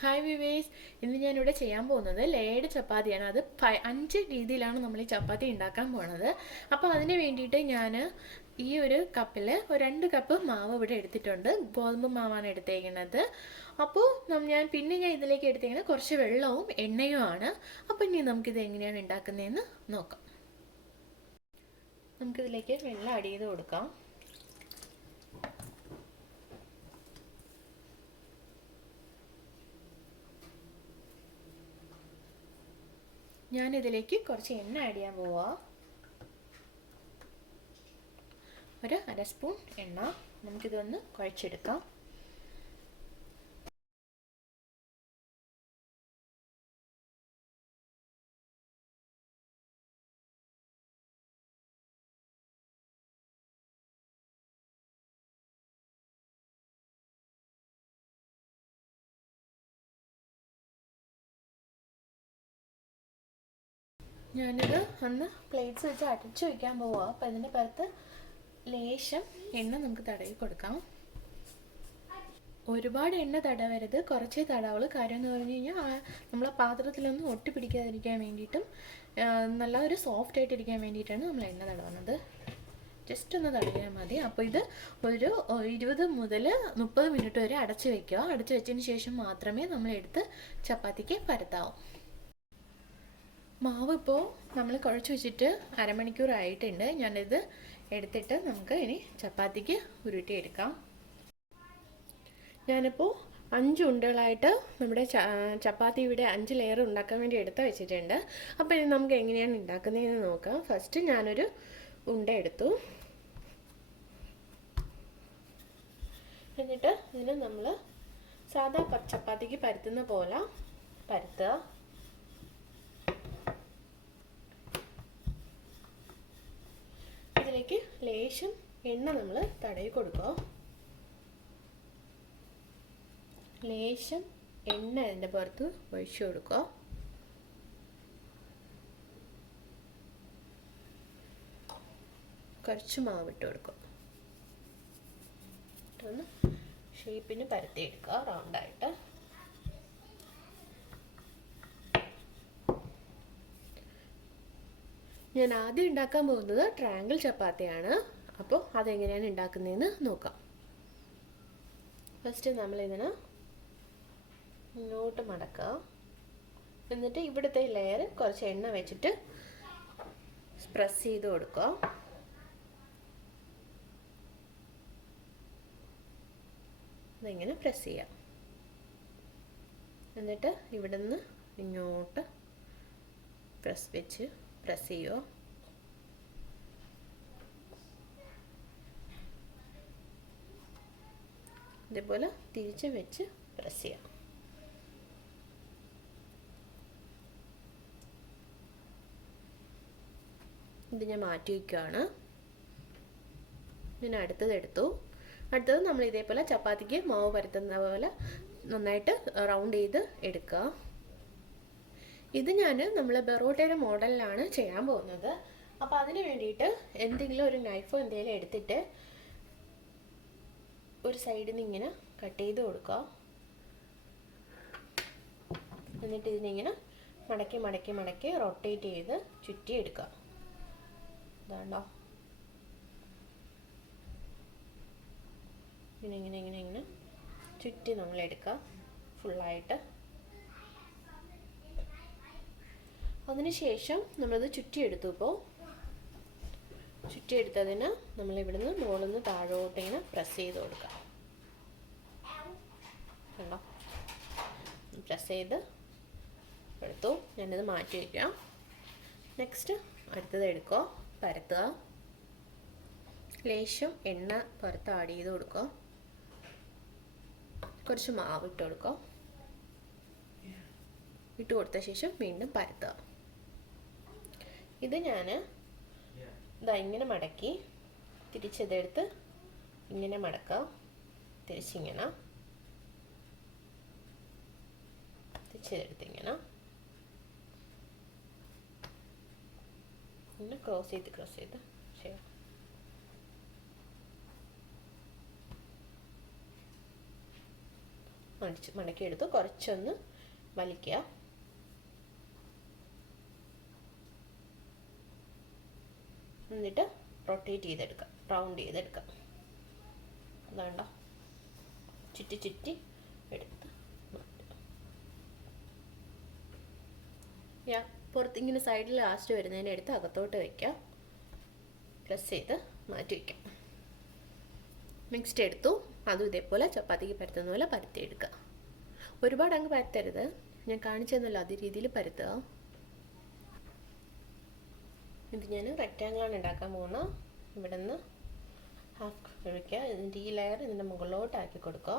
Hi വിവേസ്, ഇന്ന് ഞാനിവിടെ ചെയ്യാൻ പോകുന്നത് ലേയർഡ് ചപ്പാത്തിയാണ്. അത് 5 രീതിയിലാണ് നമ്മൾ ഈ ചപ്പാത്തി ഉണ്ടാക്കാൻ പോകുന്നത്. അപ്പോൾ അതിന് വേണ്ടിയിട്ട് ഞാൻ ഈ ഒരു കപ്പിൽ 2 കപ്പ് മാവ് ഇവിടെ എടുത്തിട്ടുണ്ട്. ഗോതമ്പ് മാവാണ് എടുത്തേക്കുന്നത്. അപ്പോൾ ഞാൻ ഇതിലേക്ക് എടുത്തേക്കുന്നത് കുറച്ച് വെള്ളവും എണ്ണയുമാണ്. അപ്പോൾ ഇനി നമുക്കിത് എങ്ങനെയാണ് ഉണ്ടാക്കുന്നതെന്ന് നോക്കാം. നമുക്കിതിലേക്ക് വെള്ളം ആഡ് ചെയ്ത് കൊടുക്കാം. ഞാനിതിലേക്ക് കുറച്ച് എണ്ണ ആഡ് ചെയ്യാൻ പോവാം. ഒരു 1/2 സ്പൂൺ എണ്ണ. നമുക്കിതൊന്ന് കുഴച്ചെടുക്കാം. ഞാനിത് ഒന്ന് പ്ലേറ്റ്സ് വെച്ച് അടച്ചു വയ്ക്കാൻ പോവുക. അപ്പോൾ ഇതിൻ്റെ പുറത്ത് ലേശം എണ്ണ നമുക്ക് തടവി കൊടുക്കാം. ഒരുപാട് എണ്ണ തടവരുത്, കുറച്ചേ തടവുള്ളൂ. കാര്യം എന്ന് പറഞ്ഞു കഴിഞ്ഞാൽ നമ്മളെ പാത്രത്തിലൊന്നും ഒട്ടിപ്പിടിക്കാതിരിക്കാൻ വേണ്ടിയിട്ടും നല്ല ഒരു സോഫ്റ്റ് ആയിട്ടിരിക്കാൻ വേണ്ടിയിട്ടാണ് നമ്മൾ എണ്ണ തടവുന്നത്. ജസ്റ്റ് ഒന്ന് തടവിയാൽ മതി. അപ്പോൾ ഇത് ഒരു 20 മുതൽ 30 മിനിറ്റ് വരെ അടച്ചു വയ്ക്കുക. അടച്ചു വെച്ചതിന് ശേഷം മാത്രമേ നമ്മൾ എടുത്ത് ചപ്പാത്തിക്ക് പരത്താവൂ. മാവ് ഇപ്പോൾ നമ്മൾ കുഴച്ച് വെച്ചിട്ട് അരമണിക്കൂറായിട്ടുണ്ട്. ഞാനിത് എടുത്തിട്ട് നമുക്ക് ഇനി ചപ്പാത്തിക്ക് ഉരുട്ടിയെടുക്കാം. ഞാനിപ്പോൾ 5 ഉണ്ടകളായിട്ട് നമ്മുടെ ചപ്പാത്തി ഇവിടെ 5 ലെയർ ഉണ്ടാക്കാൻ വേണ്ടി എടുത്ത് വെച്ചിട്ടുണ്ട്. അപ്പോൾ ഇനി നമുക്ക് എങ്ങനെയാണ് ഉണ്ടാക്കുന്നതെന്ന് നോക്കാം. ഫസ്റ്റ് ഞാനൊരു ഉണ്ട എടുത്തു. എന്നിട്ട് ഇതിന് നമ്മൾ സാധാ ചപ്പാത്തിക്ക് പരത്തുന്ന പോലെ പരത്തുക. ഇതിലേക്ക് ലേശം എണ്ണ നമ്മൾ തടവി കൊടുക്കുക. ലേശം എണ്ണ അതിൻ്റെ പുറത്ത് ഒഴിച്ചു കൊടുക്കുക. കുറച്ച് മാവിട്ട് കൊടുക്കുക. ഒന്ന് ഷേപ്പിന് പരത്തിയെടുക്കുക റൗണ്ടായിട്ട്. ഞാൻ ആദ്യം ഉണ്ടാക്കാൻ പോകുന്നത് ട്രയാങ്കിൾ ചപ്പാത്തിയാണ്. അപ്പോൾ അതെങ്ങനെയാണ് ഉണ്ടാക്കുന്നതെന്ന് നോക്കാം. ഫസ്റ്റ് നമ്മളിതിന് ഇങ്ങോട്ട് മടക്കുക. എന്നിട്ട് ഇവിടുത്തെ ലെയർ കുറച്ച് എണ്ണ വെച്ചിട്ട് പ്രസ് ചെയ്ത് കൊടുക്കുക. അതിങ്ങനെ പ്രസ് ചെയ്യാം. എന്നിട്ട് ഇവിടെ നിന്ന് ഇങ്ങോട്ട് പ്രസ് ചെയ്യുക. ഇതേപോലെ തിരിച്ച് വെച്ച് പ്രസ് ചെയ്യാം. ഇത് ഞാൻ മാറ്റി വയ്ക്കുകയാണ്. ഞാൻ അടുത്തത് നമ്മൾ ഇതേപോലെ ചപ്പാത്തിക്ക് മാവ് പരത്തുന്ന പോലെ നന്നായിട്ട് റൗണ്ട് ചെയ്ത് എടുക്കുക. ഇത് നമ്മൾ ബെറോട്ടയുടെ മോഡലിലാണ് ചെയ്യാൻ പോകുന്നത്. അപ്പോൾ അതിന് വേണ്ടിയിട്ട് എന്തെങ്കിലും ഒരു നൈഫോ എന്തെങ്കിലും എടുത്തിട്ട് ഒരു സൈഡിൽ നിന്ന് ഇങ്ങനെ കട്ട് ചെയ്ത് കൊടുക്കുക. എന്നിട്ട് ഇതിനിങ്ങനെ മടക്കി റൊട്ടേറ്റ് ചെയ്ത് ചുറ്റിയെടുക്കുക. ഇതാണ്ടോ, ഇങ്ങനെ ചുറ്റി നമ്മളെടുക്കുക ഫുള്ളായിട്ട്. അതിനുശേഷം നമ്മളത് ചുറ്റിയെടുത്തു. ഇപ്പോൾ ചുറ്റിയെടുത്തതിന് നമ്മളിവിടുന്ന് മുകളിൽ നിന്ന് താഴോട്ട് ഇങ്ങനെ പ്രസ് ചെയ്ത് കൊടുക്കാം. കണ്ടോ, പ്രസ് ചെയ്ത് എടുത്തു. ഞാനിത് മാറ്റി വയ്ക്കാം. നെക്സ്റ്റ് അടുത്തത് എടുക്കുക, പരത്തുക. ലേശം എണ്ണ പുറത്ത് ആഡ് ചെയ്ത് കൊടുക്കുക. കുറച്ച് മാവ് ഇട്ട് കൊടുക്കുക. ഇട്ട് കൊടുത്ത ശേഷം വീണ്ടും പരത്തുക. ഇത് ഞാൻ ഇങ്ങനെ മടക്കി തിരിച്ചതെടുത്ത് ഇങ്ങനെ മടക്കുക. തിരിച്ചിങ്ങനെ തിരിച്ചെടുത്ത് ഇങ്ങനെ ക്രോസ് ചെയ്ത് ചെയ്യാം. മടക്കിയെടുത്തു. കുറച്ചൊന്ന് വലിക്കുക. എന്നിട്ട് റൊട്ടേറ്റ് ചെയ്തെടുക്കാം, റൗണ്ട് ചെയ്തെടുക്കാം. അതാണ്ടോ ചുറ്റി ചുറ്റി എടുത്ത് പുറത്ത് ഇങ്ങനെ സൈഡിൽ ലാസ്റ്റ് വരുന്നതിനെ എടുത്ത് അകത്തോട്ട് വയ്ക്കാം. പ്രസ് ചെയ്ത് മാറ്റി വയ്ക്കാം. നെക്സ്റ്റ് എടുത്തു. അതും ഇതേപോലെ ചപ്പാത്തിക്ക് പരത്തുന്ന പോലെ പരത്തിയെടുക്കുക. ഒരുപാട് അങ്ങ് പരത്തരുത്, ഞാൻ കാണിച്ചെന്നല്ലോ അതേ രീതിയിൽ പരത്തുക. ഇത് ഞാൻ റെക്റ്റാങ്കിളാണ് ഉണ്ടാക്കാൻ പോകുന്നത്. ഇവിടെ നിന്ന് ഹാഫ് ഒഴിക്കുക. ഇതിൻ്റെ ഈ ലെയർ ഇതിൻ്റെ മുകളിലോട്ടാക്കി കൊടുക്കുക.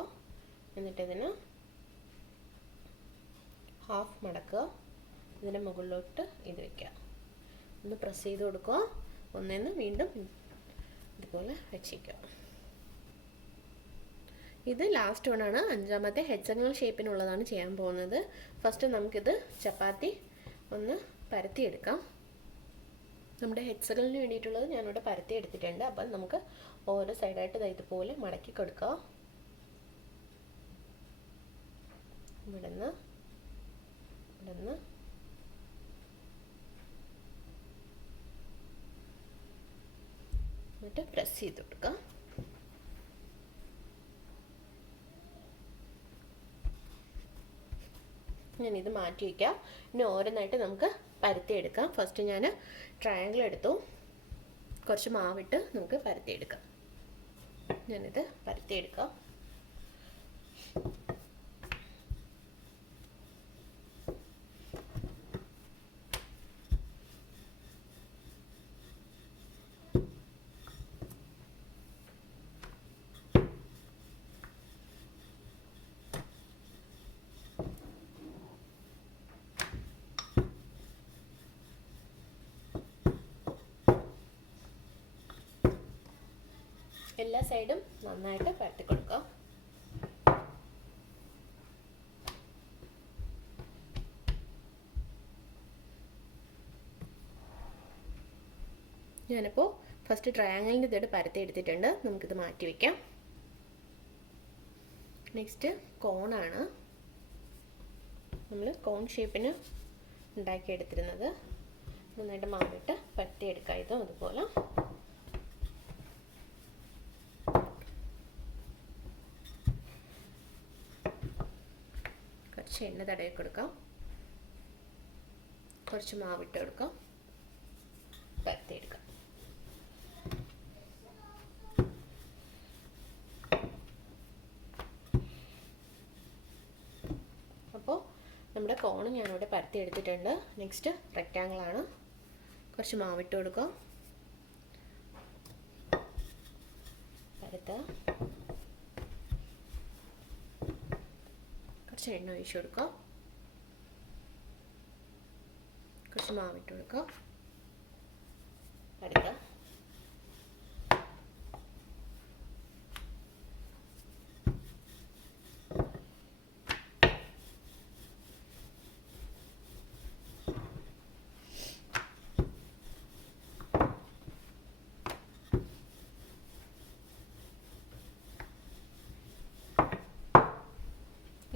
എന്നിട്ട് ഇതിന് ഹാഫ് മടക്കുക. ഇതിൻ്റെ മുകളിലോട്ട് ഇത് വയ്ക്കുക. ഒന്ന് പ്രസ് ചെയ്ത് കൊടുക്കുക. ഒന്നേന്ന് വീണ്ടും ഇതുപോലെ വെച്ചേക്കുക. ഇത് ലാസ്റ്റ് വണ്ണാണ്, അഞ്ചാമത്തെ ഹെക്സഗണൽ ഷേപ്പിനുള്ളതാണ് ചെയ്യാൻ പോകുന്നത്. ഫസ്റ്റ് നമുക്കിത് ചപ്പാത്തി ഒന്ന് പരത്തിയെടുക്കാം. നമ്മുടെ ഹെക്സഗണലിന് വേണ്ടിയിട്ടുള്ളത് ഞാനിവിടെ പരത്തി എടുത്തിട്ടുണ്ട്. അപ്പം നമുക്ക് ഓരോ സൈഡായിട്ട് ഇതുപോലെ മടക്കി കൊടുക്കുക. ഇവിടെ നിന്ന് എന്നിട്ട് പ്രസ് ചെയ്ത് കൊടുക്കുക. ഞാനിത് മാറ്റി വയ്ക്കാം. ഇനി ഓരോന്നായിട്ട് നമുക്ക് പരത്തിയെടുക്കാം. ഫസ്റ്റ് ഞാൻ ട്രയാങ്കിൾ എടുത്തു. കുറച്ച് മാവിട്ട് നമുക്ക് പരത്തിയെടുക്കാം. ഞാനിത് പരത്തിയെടുക്കാം. എല്ലാ സൈഡും നന്നായിട്ട് പരത്തി കൊടുക്കാം. ഞാനിപ്പോൾ ഫസ്റ്റ് ട്രയാങ്കിളിൻ്റെ ഇതോടെ പരത്തി എടുത്തിട്ടുണ്ട്. നമുക്കിത് മാറ്റി വയ്ക്കാം. നെക്സ്റ്റ് കോണാണ്. നമ്മൾ കോൺ ഷേപ്പിന് ഉണ്ടാക്കിയെടുത്തിരുന്നത്. നന്നായിട്ട് മാവിട്ട് പരത്തിയെടുക്കാം. ഇതും അതുപോലെ കുറച്ച് എണ്ണ തടവി കൊടുക്കാം. കുറച്ച് മാവിട്ട് കൊടുക്കാം. പരത്തിയെടുക്കാം. അപ്പോൾ നമ്മുടെ കോണ് ഞാനിവിടെ പരത്തി എടുത്തിട്ടുണ്ട്. നെക്സ്റ്റ് റെക്റ്റാങ്കിളാണ്. കുറച്ച് മാവിട്ട് കൊടുക്കാം. പരത്തുക. കുറച്ച് എണ്ണ ഒഴിച്ച് കൊടുക്കാം. കുറച്ച് മാവിട്ട് കൊടുക്കാം. പരത്തുക.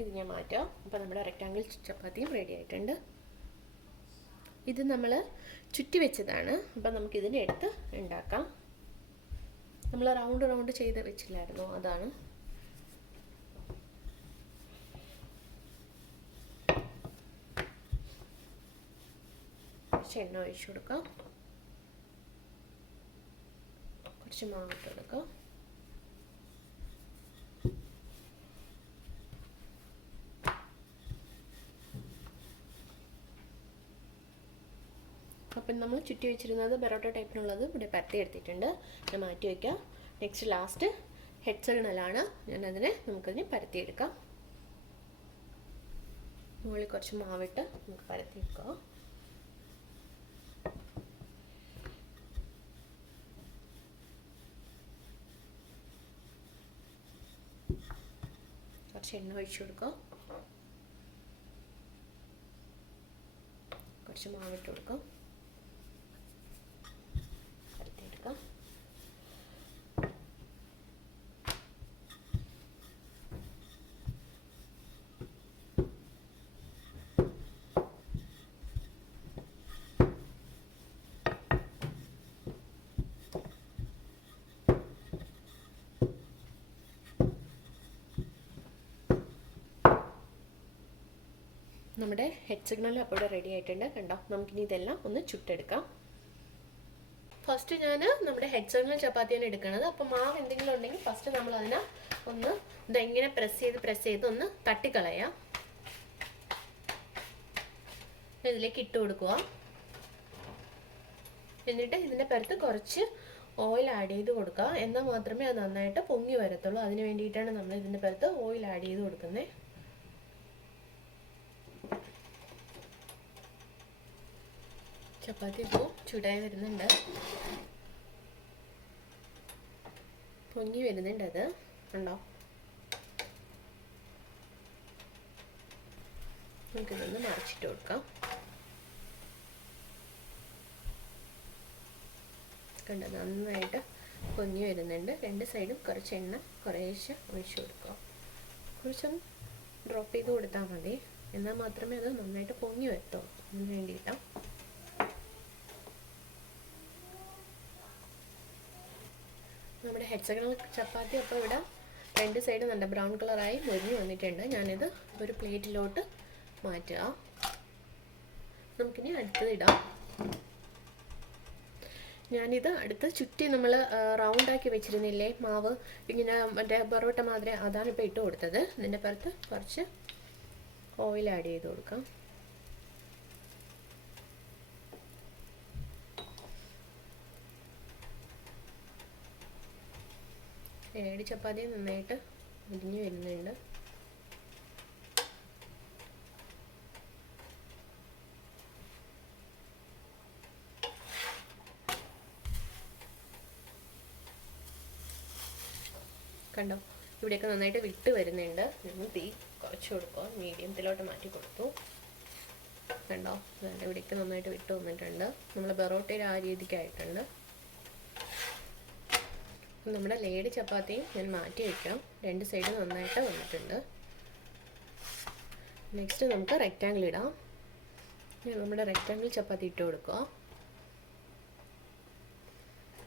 ഇത് ഞാൻ മാറ്റാം. അപ്പോൾ നമ്മുടെ റെക്റ്റാങ്കിൾ ചപ്പാത്തിയും റെഡി ആയിട്ടുണ്ട്. ഇത് നമ്മൾ ചുറ്റി വെച്ചതാണ്. അപ്പം നമുക്കിതിനെ എടുത്ത് ഉണ്ടാക്കാം. നമ്മൾ റൗണ്ട് ചെയ്ത് വെച്ചില്ലായിരുന്നോ, അതാണ്. കുറച്ച് എണ്ണ ഒഴിച്ചു കൊടുക്കാം. കുറച്ച് മാവിട്ട് കൊടുക്കാം. അപ്പം നമ്മൾ ചുറ്റി വെച്ചിരുന്നത് ബെറോട്ട ടൈപ്പിനുള്ളത് ഇവിടെ പരത്തി എടുത്തിട്ടുണ്ട്. ഞാൻ മാറ്റി വയ്ക്കാം. നെക്സ്റ്റ് ലാസ്റ്റ് ഹെക്സഗണലാണ്. നമുക്കതിനെ പരത്തിയെടുക്കാം. മുകളിൽ കുറച്ച് മാവിട്ട് നമുക്ക് പരത്തിയെടുക്കാം. കുറച്ച് എണ്ണ ഒഴിച്ചു കൊടുക്കാം. കുറച്ച് മാവിട്ട് കൊടുക്കാം. നമ്മുടെ ഹെക്സഗണൽ അപ്പോൾ ഇവിടെ റെഡി ആയിട്ടുണ്ട്. കണ്ടോ, നമുക്കിനി ഇതെല്ലാം ഒന്ന് ചുട്ടെടുക്കാം. ഫസ്റ്റ് ഞാൻ നമ്മുടെ ഹെക്സഗണൽ ചപ്പാത്തിയാണ് എടുക്കുന്നത്. അപ്പോൾ മാവ് എന്തെങ്കിലും ഉണ്ടെങ്കിൽ ഫസ്റ്റ് നമ്മൾ അതിനെ ഒന്ന് ഇതെങ്ങനെ പ്രസ് ചെയ്ത് ഒന്ന് തട്ടിക്കളയാം. ഇതിലേക്ക് ഇട്ട് കൊടുക്കുക. എന്നിട്ട് ഇതിൻ്റെ പുറത്ത് കുറച്ച് ഓയിൽ ആഡ് ചെയ്ത് കൊടുക്കുക. എന്നാൽ മാത്രമേ അത് നന്നായിട്ട് പൊങ്ങി വരത്തുള്ളൂ. അതിന് വേണ്ടിയിട്ടാണ് നമ്മൾ ഇതിൻ്റെ പുറത്ത് ഓയിൽ ആഡ് ചെയ്ത് കൊടുക്കുന്നത്. ചപ്പാത്തി ഇപ്പോൾ ചൂടായി വരുന്നുണ്ട്, പൊങ്ങി വരുന്നുണ്ട്. അത് ഉണ്ടോ, നമുക്കിതൊന്ന് മറിച്ചിട്ട് കൊടുക്കാം. കണ്ടോ, നന്നായിട്ട് പൊങ്ങി വരുന്നുണ്ട്. രണ്ട് സൈഡും കുറച്ച് എണ്ണ കുറേശ്ശെ ഒഴിച്ചു കൊടുക്കുക. കുറച്ചൊന്ന് ഡ്രോപ്പ് ചെയ്ത് കൊടുത്താൽ മതി. എന്നാൽ മാത്രമേ അത് നന്നായിട്ട് പൊങ്ങി വരത്തുള്ളൂ. അതിന് വേണ്ടിയിട്ടാണ്. നമ്മുടെ ഹെക്സഗണൽ ചപ്പാത്തി അപ്പോൾ ഇവിടെ രണ്ട് സൈഡ് നല്ല ബ്രൗൺ കളറായി മൊരിഞ്ഞ് വന്നിട്ടുണ്ട്. ഞാനിത് ഒരു പ്ലേറ്റിലോട്ട് മാറ്റുക. നമുക്കിനി അടുത്തത് ഇടാം. ഞാനിത് അടുത്ത് ചുറ്റി നമ്മൾ റൗണ്ടാക്കി വെച്ചിരുന്നില്ലേ മാവ്, ഇങ്ങനെ മറ്റേ പൊറോട്ട മാതിരി, അതാണ് ഇപ്പോൾ ഇട്ട് കൊടുത്തത്. ഇതിൻ്റെ പുറത്ത് കുറച്ച് ഓയിൽ ആഡ് ചെയ്ത് കൊടുക്കാം. ഏഴ് ചപ്പാത്തി നന്നായിട്ട് മുരിഞ്ഞ് വരുന്നുണ്ട്. കണ്ടോ, ഇവിടെയൊക്കെ നന്നായിട്ട് വിട്ട് വരുന്നുണ്ട്. നമ്മൾ തീ കുറച്ച് കൊടുക്കുക, മീഡിയത്തിലോട്ട് മാറ്റി കൊടുത്തു. കണ്ടോ, ഇവിടെയൊക്കെ നന്നായിട്ട് വിട്ട് വന്നിട്ടുണ്ട്. നമ്മൾ ബറോട്ടയിൽ ആ രീതിക്കായിട്ടുണ്ട്. നമ്മുടെ ലേഡ് ചപ്പാത്തിയും ഞാൻ മാറ്റി വയ്ക്കാം. രണ്ട് സൈഡ് നന്നായിട്ട് വന്നിട്ടുണ്ട്. നെക്സ്റ്റ് നമുക്ക് റെക്റ്റാങ്കിൾ ഇടാം. നമ്മുടെ റെക്റ്റാങ്കിൾ ചപ്പാത്തി ഇട്ട് കൊടുക്കുക.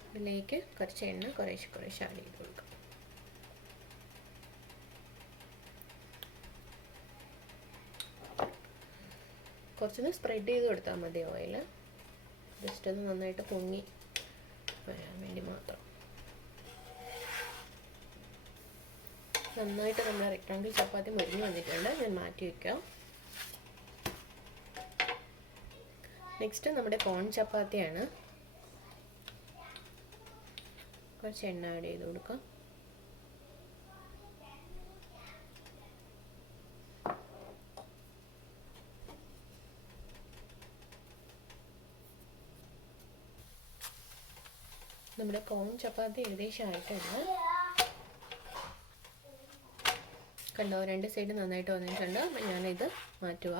ഇതിലേക്ക് കുറച്ച് എണ്ണ കുറേശ്ശെ ആഡ് ചെയ്ത് കൊടുക്കുക. കുറച്ചൊന്ന് സ്പ്രെഡ് ചെയ്ത് കൊടുത്താൽ മതി ഓയിൽ. ജസ്റ്റ് ഒന്ന് നന്നായിട്ട് പൊങ്ങി വരാൻ വേണ്ടി മാത്രം. നന്നായിട്ട് നമ്മുടെ റെക്റ്റാങ്കിൾ ചപ്പാത്തി മുരിഞ്ഞ് വന്നിട്ടുണ്ട്. ഞാൻ മാറ്റി വയ്ക്കാം. നെക്സ്റ്റ് നമ്മുടെ കോൺ ചപ്പാത്തിയാണ്. കുറച്ച് എണ്ണ ആഡ് ചെയ്ത് കൊടുക്കാം. നമ്മുടെ കോൺ ചപ്പാത്തി ഏകദേശം ആയിട്ടുണ്ട്. കണ്ടോ, രണ്ട് സൈഡ് നന്നായിട്ട് വന്നിട്ടുണ്ട്. ഞാനിത് മാറ്റുക,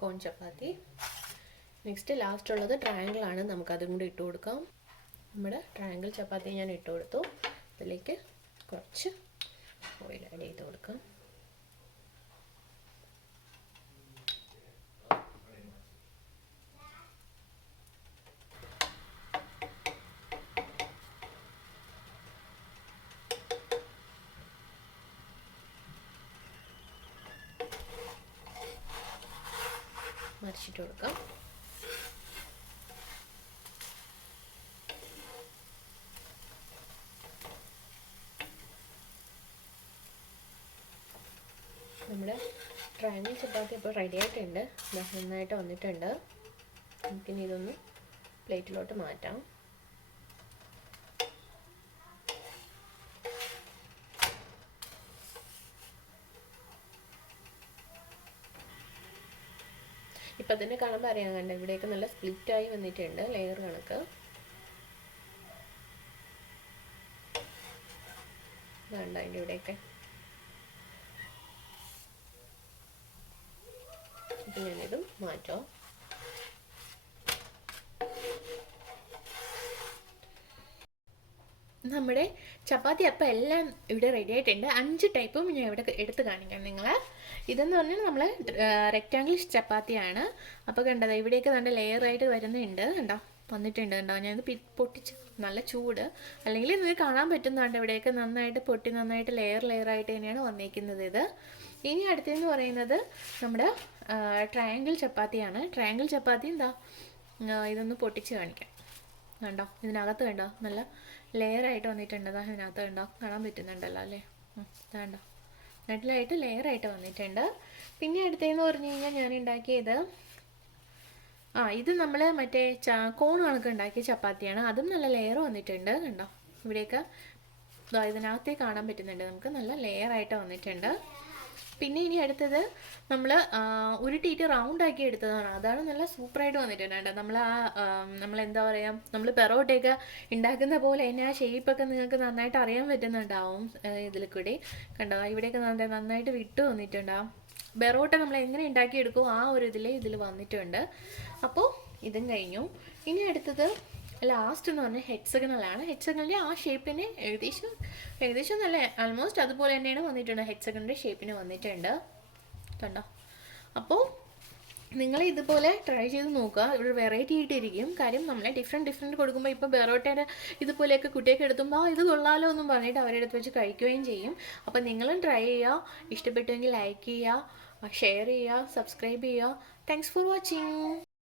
കോൺ ചപ്പാത്തി. നെക്സ്റ്റ് ലാസ്റ്റ് ഉള്ളത് ട്രയാങ്കിൾ ആണ്. നമുക്കതും കൂടി ഇട്ട് കൊടുക്കാം. നമ്മുടെ ട്രയാങ്കിൾ ചപ്പാത്തി ഞാൻ ഇട്ട് കൊടുത്തു. ഇതിലേക്ക് കുറച്ച് ഓയിൽ ആഡ് ചെയ്ത് കൊടുക്കാം. മറിച്ചിട്ട് കൊടുക്കാം. നമ്മുടെ ട്രയാങ്കിൾ ചപ്പാത്തി ഇപ്പോൾ റെഡി ആയിട്ടുണ്ട്. നന്നായിട്ട് വന്നിട്ടുണ്ട്. നമുക്കിനി ഇതൊന്ന് പ്ലേറ്റിലോട്ട് മാറ്റാം. ഇപ്പം തന്നെ കാണുമ്പോൾ അറിയാൻ കണ്ട ഇവിടെയൊക്കെ നല്ല സ്പ്ലിറ്റായി വന്നിട്ടുണ്ട്, ലെയർ കണക്ക്. വേണ്ട അതിൻ്റെ ഇവിടെയൊക്കെ. ഇപ്പം ഞാനിതും മാറ്റാം. നമ്മുടെ ചപ്പാത്തി അപ്പം എല്ലാം ഇവിടെ റെഡി ആയിട്ടുണ്ട്. 5 ടൈപ്പും ഞാൻ ഇവിടെ എടുത്ത് കാണിക്കാം നിങ്ങളെ. ഇതെന്ന് പറഞ്ഞാൽ നമ്മൾ റെക്റ്റാങ്കിൾ ചപ്പാത്തിയാണ്. അപ്പോൾ കണ്ടത് ഇവിടെയൊക്കെ നല്ല ലെയറായിട്ട് വരുന്നുണ്ട്. കണ്ടോ, വന്നിട്ടുണ്ട്. കണ്ടോ, ഞാനത് പൊട്ടിച്ച്, നല്ല ചൂട്, അല്ലെങ്കിൽ ഇത് കാണാൻ പറ്റുന്നുണ്ട്. ഇവിടെയൊക്കെ നന്നായിട്ട് പൊട്ടി നന്നായിട്ട് ലെയറായിട്ട് തന്നെയാണ് വന്നിരിക്കുന്നത്. ഇത് ഇനി അടുത്തതെന്ന് പറയുന്നത് നമ്മുടെ ട്രയാങ്കിൾ ചപ്പാത്തിയാണ്. ട്രയാങ്കിൾ ചപ്പാത്തി എന്താ, ഇതൊന്ന് പൊട്ടിച്ച് കാണിക്കാം. കണ്ടോ, ഇതിനകത്ത് കണ്ടോ നല്ല ലെയറായിട്ട് വന്നിട്ടുണ്ട്. ഇതിനകത്ത് കണ്ടോ, കാണാൻ പറ്റുന്നുണ്ടല്ലോ അല്ലേ? ഇതാണ്ടോ, നല്ലതായിട്ട് ലെയറായിട്ട് വന്നിട്ടുണ്ട്. പിന്നെ അടുത്തതെന്ന് പറഞ്ഞു കഴിഞ്ഞാൽ ഞാൻ ഉണ്ടാക്കിയത് ഇത് നമ്മൾ മറ്റേ കോൺ കണക്ക് ഉണ്ടാക്കിയ ചപ്പാത്തിയാണ്. അതും നല്ല ലെയർ വന്നിട്ടുണ്ട്. കണ്ടോ, ഇവിടെയൊക്കെ ഇതിനകത്തേക്ക് കാണാൻ പറ്റുന്നുണ്ട്, നമുക്ക് നല്ല ലെയറായിട്ട് വന്നിട്ടുണ്ട്. പിന്നെ ഇനി അടുത്തത് നമ്മൾ ഉരുട്ടിയിട്ട് റൗണ്ട് ആക്കി എടുത്തതാണ്. അതാണ് നല്ല സൂപ്പറായിട്ട് വന്നിട്ടുണ്ട്. നമ്മളെന്താ പറയുക, നമ്മൾ പെറോട്ടയൊക്കെ ഉണ്ടാക്കുന്ന പോലെ തന്നെ ആ ഷേപ്പൊക്കെ നിങ്ങൾക്ക് നന്നായിട്ട് അറിയാൻ പറ്റുന്നുണ്ടാവും ഇതിൽ കൂടി. കണ്ടോ, ഇവിടെയൊക്കെ നന്നായിട്ട് വിട്ടു വന്നിട്ടുണ്ടാവും. പെറോട്ട നമ്മൾ എങ്ങനെ ഉണ്ടാക്കിയെടുക്കും ആ ഒരു ഇതിൽ വന്നിട്ടുണ്ട്. അപ്പോൾ ഇതും കഴിഞ്ഞു. ഇനി അടുത്തത് ലാസ്റ്റ് എന്ന് പറഞ്ഞാൽ ഹെക്സഗണലാണ്. ഹെക്സഗണിൻ്റെ ആ ഷേപ്പിന് ഏകദേശം നല്ല ആൾമോസ്റ്റ് അതുപോലെ തന്നെയാണ് വന്നിട്ടുണ്ട്. ഹെക്സഗണിൻ്റെ ഷേപ്പിന് വന്നിട്ടുണ്ട്. കണ്ടോ, അപ്പോൾ നിങ്ങൾ ഇതുപോലെ ട്രൈ ചെയ്ത് നോക്കുക. ഇവിടെ വെറൈറ്റി ആയിട്ടിരിക്കും. കാര്യം നമ്മളെ ഡിഫറെൻറ്റ് കൊടുക്കുമ്പോൾ ഇപ്പോൾ ബെറോട്ടയുടെ ഇതുപോലെയൊക്കെ കുട്ടിയൊക്കെ എടുത്തുമ്പോൾ ഇത് കൊള്ളാലോ എന്നും പറഞ്ഞിട്ട് അവരുടെ അടുത്ത് വെച്ച് കഴിക്കുകയും ചെയ്യും. അപ്പോൾ നിങ്ങളും ട്രൈ ചെയ്യുക. ഇഷ്ടപ്പെട്ടുവെങ്കിൽ ലൈക്ക് ചെയ്യുക, ഷെയർ ചെയ്യുക, സബ്സ്ക്രൈബ് ചെയ്യുക. Thanks for watching.